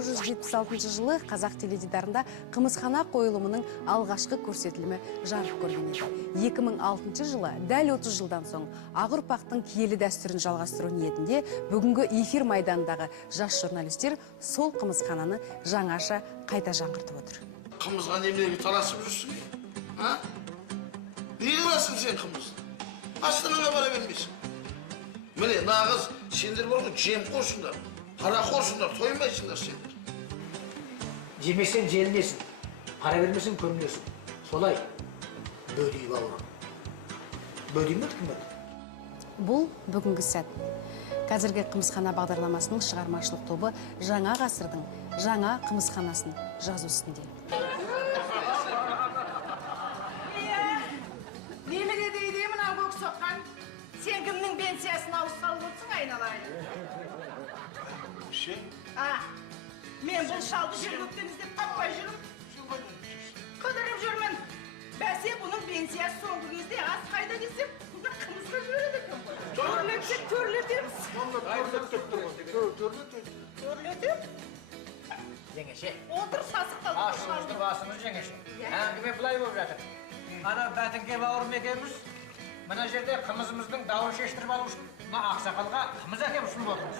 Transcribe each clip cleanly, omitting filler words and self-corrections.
1976 жылы қазақ теледидарында «Қымызхана» қойылымының алғашқы көрсетілімі жарық көрген еді. 2006 жылы дәл 30 жылдан соң ақ ұрпақтың киелі дәстүрін жалғастыру ниетінде бүгінгі эфир майданындағы жас журналистер сол «Қымызхананы» жаңаша қайта жаңғыртып отыр. Қымызға немеге таласып жүрсің? Не қыласың сен қымыз? Астанаға бара бермейсің. Міне, нағыз сендер бар ғой, жем қорсыңдар, пара қорсыңдар, тоймайсыңдар сендер. Жемесен желінесің, пара бермесен көрінесің. Солай, бөдей бауырым. Бөдей ме кім бәді? Бұл бүгінгі сәт. Қазіргі «Қымызхана» бағдарламасының шығармашылық тобы жаңа ғасырдың жаңа қымызханасын жазу үстінде. Немеге дейді мына көк соққан, сен кімнің пенсиясын ауыз салып отырсың айналайын? Мен бұл шалды жергөктен іздеп таппай жүрмін. Қыдырып жүрмін. Бәсе бұның пенсиясы соңғы кезде аз қайда десем, бұны қымызға жібереді кім? Төрлетсек төрлетеміз. Төрлетем? Жеңеше. Отыр сасықталып. Ашыңызды басыңыз жеңеше. Әңгіме бұлай болып жатыр. Ана бәтінге бауырым екеуміз, мына жерде қымызымыздың дауын шештіріп алу үшін, мына ақсақалға қымыз әкеп ұсынып отырмыз.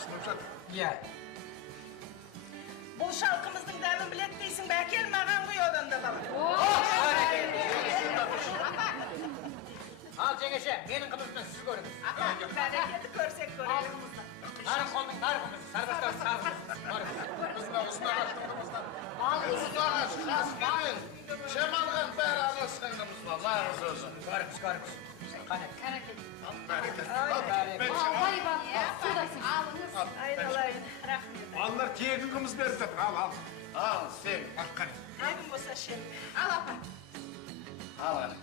Сынып жатыр. Иә. Бұл шал қымыздың дәмін білет дейсің бе, әкел маған ғой одан да бала. Ал жеңеше, менің қымызымды сіз көріңіз. Бәрекеті көрсек көрелік. Нарық қолдың нар қымыз, сарбастағы сар қымыз. Ұзынағаш, қас келін, шамалған бәрі араласқан қымыз бар, нағыз өзі. Көріңіз. Қане. Айналайын, рахмет. Анлар тегін қымыз беріп жатыр, ал. Ал, сен. Әбім болса шен. Ал апа. Ал, әне.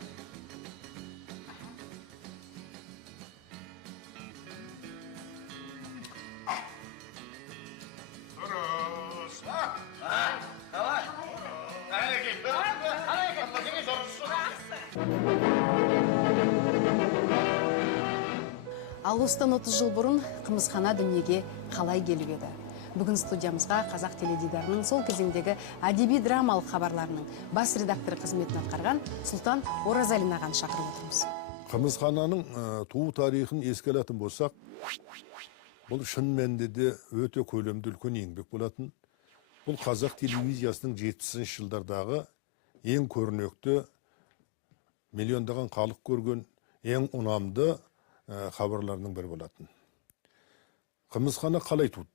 Дұрыс. Қалай? Ал осыдан 30 жыл бұрын «Қымызхана» дүниеге қалай келіп еді? Бүгін студиямызға қазақ теледидарының сол кезеңдегі әдеби драмалық хабарларының бас редакторы қызметін атқарған Сұлтан Оразалин ағаны шақырып отырмыз. Қымызхананың туу тарихын еске алатын болсақ, бұл шын мәнінде де өте көлемді үлкен еңбек болатын. Бұл қазақ телевизиясының 70-ші жылдардағы ең көрнекті, миллиондаған халық көрген, ең ұнамды хабарларының бірі болатын. Қымызхана қалай туды?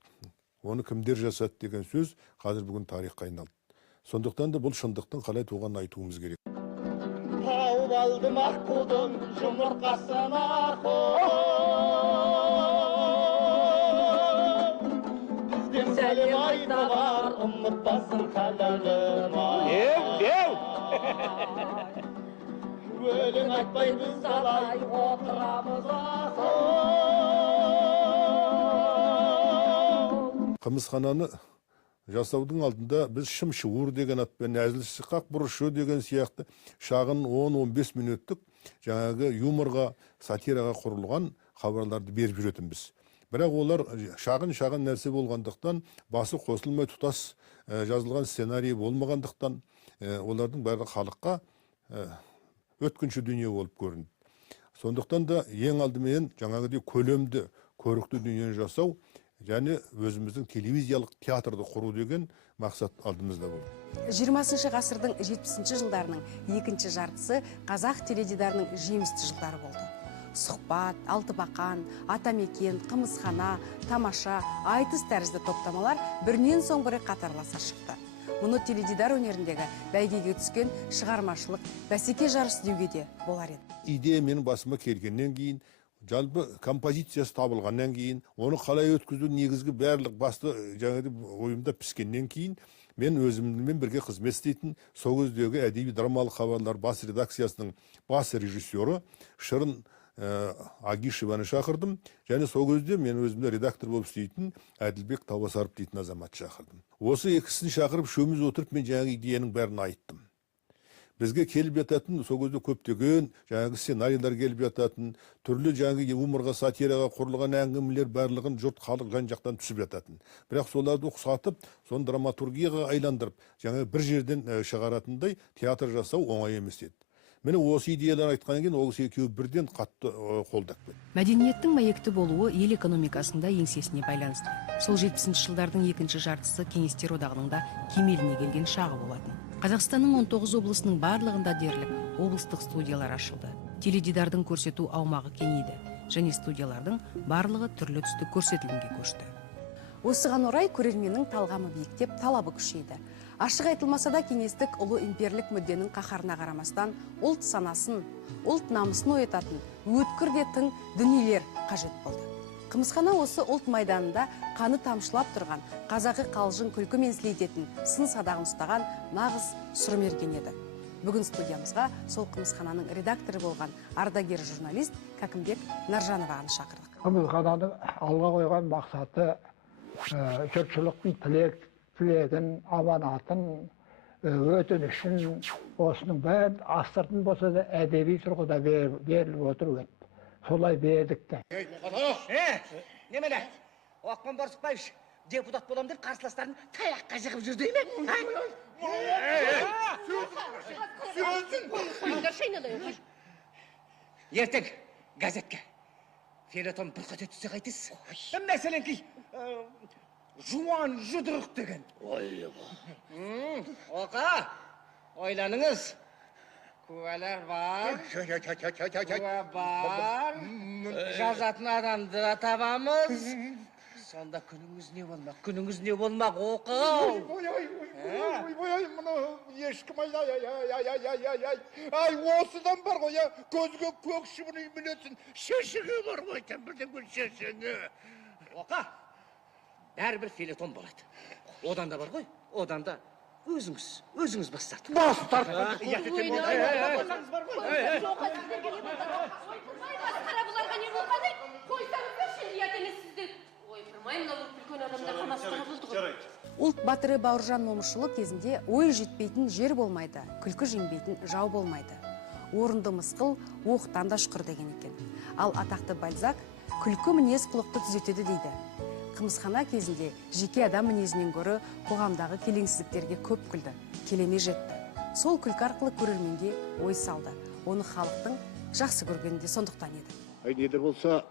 Оны кімдер жасады деген сөз қазір бүгін тарихқа айналды. Сондықтан да бұл шындықтың қалай туғанын айтуымыз керек. Тауып алдым аққудың жұмыртқасын аққу. Бізден сәлем айта бар, ұмытпасын қалағым ай. Өлің айтпай біз алай отырамыз ақыл. Қымызхананы жасаудың алдында біз шым-шуыр деген атпен, әзіл-сықақ бұрышы деген сияқты шағын 10-15 минуттық жаңағы юморға, сатираға құрылған хабарларды беріп жүретінбіз. Бірақ олар шағын нәрсе болғандықтан, басы қосылмай тұтас жазылған сценарий болмағандықтан, олардың бәрі халыққа өткінші дүние болып көрінді. Сондықтан да ең алдымен жаңағыдай көлемді, көрікті дүниені жасау, және өзіміздің телевизиялық театрды құру деген мақсат алдымызда болды. 20 ғасырдың 70 жылдарының екінші жартысы қазақ теледидарының жемісті жылдары болды. Сұхбат, Алтыбақан, Атамекен, Қымызхана, Тамаша, Айтыс тәрізді топтамалар бірінен соң бірі қатарласа шықты. Мұны теледидар өнеріндегі бәйгеге түскен шығармашылық бәсеке жарыс деуге де болар еді. Идея менің басыма келгеннен кейін, жалпы композициясы табылғаннан кейін, оны қалай өткізу негізгі барлық басты жаңағы ойымда піскеннен кейін, мен өзіммен бірге қызмет істейтін сол кездегі әдеби драмалық хабарлар бас редакциясының бас режиссері Шырын Агишеваны шақырдым, және сол кезде мен өзімде редактор болып істейтін Әділбек Табасаров дейтін азамат шақырдым. Осы екісін шақырып, шөміз отырып, мен жаңағы идеяның бәрін айттым. Бізге келіп жататын сол кезде көптеген жаңағы сценарийлер келіп жататын, түрлі жаңағы юморға, сатираға құрылған әңгімелер барлығын жұрт халық жан жақтан түсіп жататын. Бірақ соларды ұқсатып, соны драматургияға айландырып, жаңағы бір жерден шығаратындай театр жасау оңай емес еді. Міне осы идеялар айтқаннан кейін ол екеуі бірден қатты қолдап кетті. Мәдениеттің мәйекті болуы ел экономикасында еңсесіне байланысты. Сол 70-ші жылдардың екінші жартысы Кеңестер одағының да кемеліне келген шағы болатын. Қазақстанның 19 облысының барлығында дерлік облыстық студиялар ашылды. Теледидардың көрсету аумағы кеңейді және студиялардың барлығы түрлі түсті көрсетілімге көшті. Осыған орай көрерменнің талғамы биіктеп, талабы күшейді. Ашық айтылмаса да кеңестік ұлы имперлік мүдденің қаһарына қарамастан ұлт санасын, ұлт намысын оятатын өткір де тың дүниелер қажет болды. Қымызхана осы ұлт майданында қаны тамшылап тұрған, қазақы қалжың күлкі менсілейтетін сын садағын ұстаған нағыз сұрмерген еді. Бүгін студиямызға сол Қымызхананың редакторы болған ардагер журналист Кәкімбек Наржанованы шақырдық. Қымызхананың алға қойған мақсаты жұртшылықтың тілегін, аманатын, өтінішін, осының бәрін астыртын болса да әдеби тұрғыда беріліп отыру еді. Солай бердік те. Немене? Оқпан Борсықбаевич, депутат болам деп қарсыластарын таяққа жығып жүр дей ме? Ертең газетке фельетон бір қате түссе қайтесіз? Мәселенки жуан жұдырық деген. Оқа, ойланыңыз. Куәлер бар. Куә бар. Жазатын адамды да табамыз. Сонда күніңіз не болмақ? Күніңіз не болмақ, оқы? Ой, мұны ешкім ай, осыдан бар ғой, көзге көк шыбыны білесін, шешіге бар ғой, бірден көз шешіні. Оқа, бәрібір фельетон болады. Одан да бар ғой, одан да өзіңіз бас тартып. Бас тартып. Масқара бұларға не болғаны? Қойсаңыздаршы, ұят емес сіздер. Ой, тұрмай, мына үлкен адамдарға масқара болды ғой. Ұлт батыры Бауыржан Момышұлы кезінде ой жетпейтін жер болмайды, күлкі жеңбейтін жау болмайды. Орынды мысқыл оқтан да шұқыр деген екен. Ал атақты Бальзак күлкі мінез құлықты түзетеді дейді. Қымызхана кезінде жеке адам мінезінен гөрі қоғамдағы келеңсіздіктерге көп күлді, келеме жетті. Сол күлкі арқылы көрерменге ой салды. Оны халықтың жақсы көргенінде сондықтан еді. Недер болса,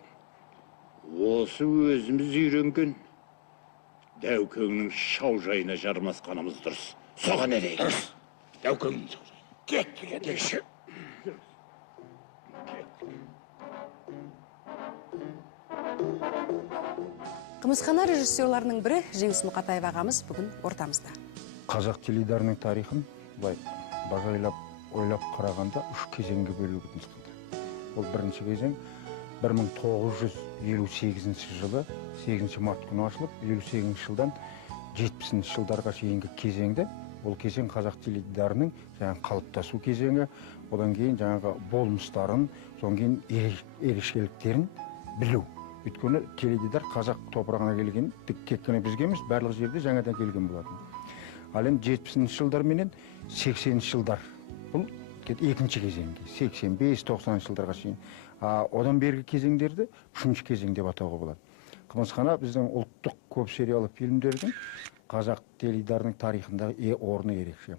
осы өзіміз үйренген Дәукеңнің шаужайына жармасқанымыз дұрыс. Соған не дейін? Дәукеңнің шаужайына. Кетші. Қымызхана режиссерларының бірі Жеңіс Мұқатаев ағамыз бүгін ортамызда. Қазақ теледидарының тарихын ойлап қарағанда 3 кезеңге бөлуге тырысты. Ол бірінші кезең 1958 жылы 8 март күні ашылып, 58 жылдан 70 жылдарға шейінгі кезеңді. Ол кезең қазақ теледидарының қалыптасу кезеңі, одан кейін жаңағы болмыстарын, содан кейін ерекшеліктерін білу. Өйткені теледидар қазақ топырағына келген, тек қана бізге емес, барлық жерде жаңадан келген болатын. Ал енді 70 жылдар менен 80 жылдар. Бұл екінші кезеңде, 85-90 жылдарға шейін. Одан бергі кезеңдерді 3-ші кезең деп атауға болады. Қымызхана біздің ұлттық көп сериялы фильмдердің қазақ теледидарының тарихындағы орны ерекше.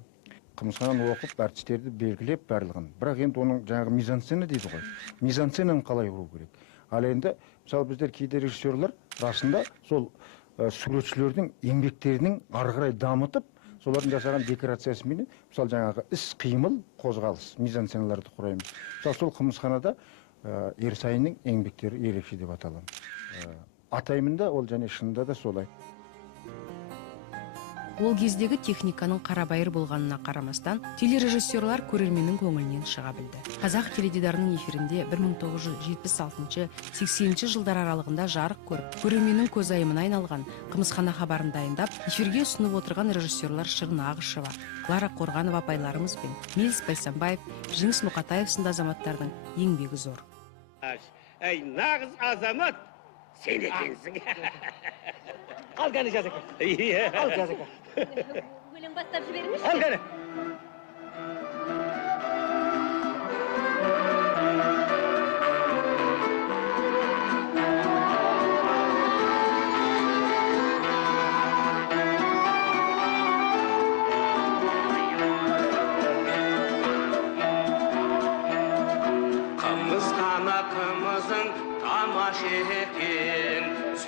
Қымызхананы оқып, әртістерді белгілеп барлығын. Бірақ енді оның жаңағы мизансцена дейді ғой. Мизансценаны қалай құру керек? Ал енді, мысалы біздер кейде режиссерлар расында сол суретшілердің еңбектерінің ары қарай дамытып, солардың жасаған декорациясымен, мысалы жаңағы іс-қимыл, қозғалыс, мизансценаларды құраймыз. Мысалы сол Қымызханада Ерсайынның еңбектері ерекше деп аталады. Атаймында ол және шынында да солай. Ол кездегі техниканың қарабайыр болғанына қарамастан, телережиссерлар көрерменнің көңілінен шыға білді. Қазақ теледидарының эфирінде 1976-80 жылдар аралығында жарық көріп, көрерменнің көзайымына айналған Қымызхана хабарын дайындап, эфирге ұсынып отырған режиссерлар Шырын Ағышева, Клара Қорғанова апайларымыз бен Мелис Байсанбаев, Жеңіс Мұқатаев сынды азаматтардың еңбегі зор. Әй, нағыз азамат сен екенсің. Ал қаны жазеке. Ал жазеке. Өлең бастап жіберіңізші. Ал қаны.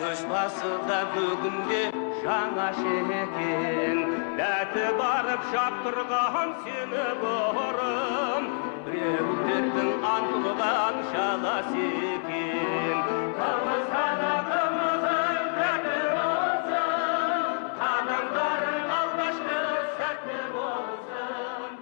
көшбасы да бүгінде жаңа шекен, дәті барып шаптырған сені бұрым, біреулердің антұрған шаласы екен. Қымыз қана қымызың тәтті болсын, адамдарың алғашқы сәтті болсын.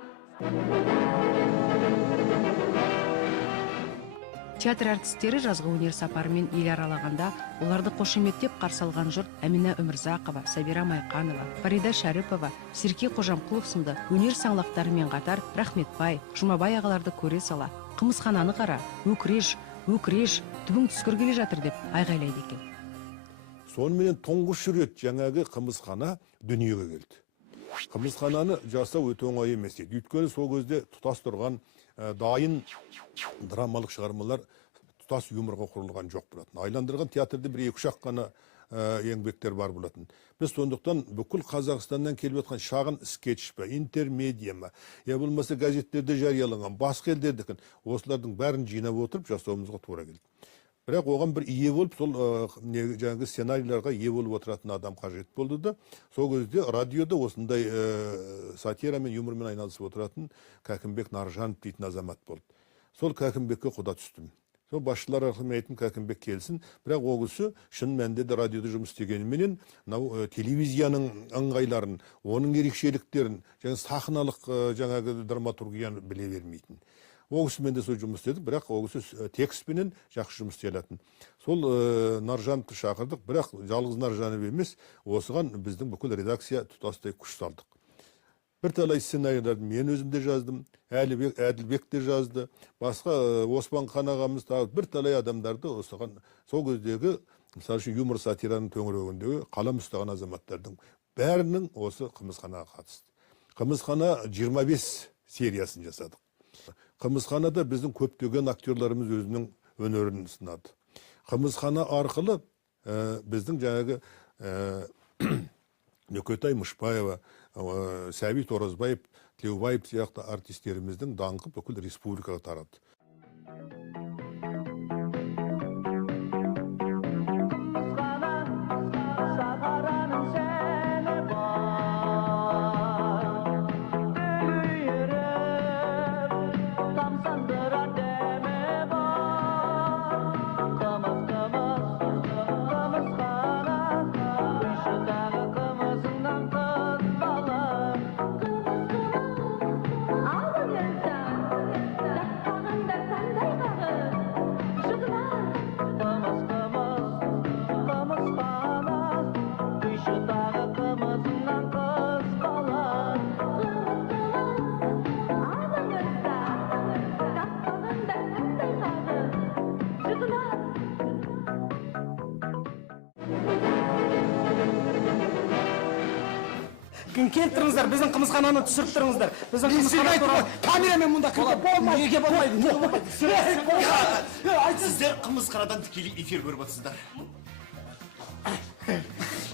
Театр әртістері жазғы өнер сапарымен ел аралағанда, оларды қошеметтеп қарсы алған жұрт Әмина Өмірзақова, Сабира Майқанова, Фарида Шәріпова, Серке Қожамқұлов сынды өнер саңлақтарымен қатар Рахметбай, Жұмабай ағаларды көре сала, қымызхананы қара, өкіреш, түбің түскір келе жатыр деп айғайлайды екен. Сонымен тұңғыш рет жаңағы қымызхана дүниеге келді. Қымызхананы жасау өте оңай емес еді. Өйткені сол кезде тұтас тұрған дайын драмалық шығармалар тұтас юморға құрылған жоқ болатын. Айландырған театрда бір екі-үш қана еңбектер бар болатын. Біз сондықтан бүкіл Қазақстаннан келіп жатқан шағын скетч па, интермедия ма, я болмаса газеттерде жарияланған, басқа елдердікі, осылардың бәрін жинап отырып жасауымызға тура келді. Бірақ оған бір ие болып, сол жаңағы сценарийларға ие болып отыратын адам қажет болды да, сол кезде радиода осындай сатира мен юмормен айналысып отыратын Кәкімбек Наржанов дейтін азамат болды. Сол Кәкімбекке құда түстім. Сол басшылар арқылы айтым, Кәкімбек келсін, бірақ ол кісі шын мәнінде де радиода жұмыс істегеніменен телевизияның ыңғайларын, оның ерекшеліктерін, сахналық жаңағы драматургияны біле бермейтін. Ол кісімен де сол жұмыс істедік, бірақ ол кісі текстпенен жақсы жұмыс істей алатын. Сол Наржановты шақырдық, бірақ жалғыз Наржанов емес, осыған біздің бүкіл редакция тұтастай күш салдық. Бір талай сценарийларды мен өзім де жаздым, Әділбек те жазды, басқа Оспан Қан ағамыз тағы бір талай адамдарды осыған, сол кездегі, мысалы үшін юмор сатираның төңірегіндегі қалам ұстаған азаматтардың бәрінің осы қымызханаға қатысты. Қымызхана 25 сериясын жасадық. Қымызханада біздің көптеген актерларымыз өзінің өнерін сынады. Қымызхана арқылы біздің жаңағы Нүкетай Мышбаева, Сәбит Оразбаев, Тілеубаев сияқты артистеріміздің даңқы бүкіл республикаға тарады. Келіп тұрыңыздар, біздің қымызхананы түсіріп тұрыңыздар. Біздің қымызхана туралы камерамен мұнда кіруге болмайды. Неге болмайды? Сіздер қымызханадан тікелей эфир көріп отырсыздар.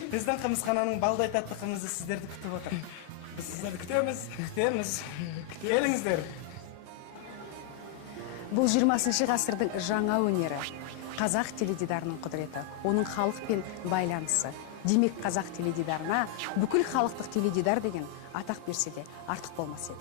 Біздің қымызхананың балдай татты қымызы сіздерді күтіп отыр. Біз сіздерді күтеміз. Келіңіздер. Бұл 20 ғасырдың жаңа өнері, қазақ теледидарының құдіреті, оның халықпен байланысы. Демек қазақ теледидарына бүкіл халықтық теледидар деген атақ берсе де артық болмас еді.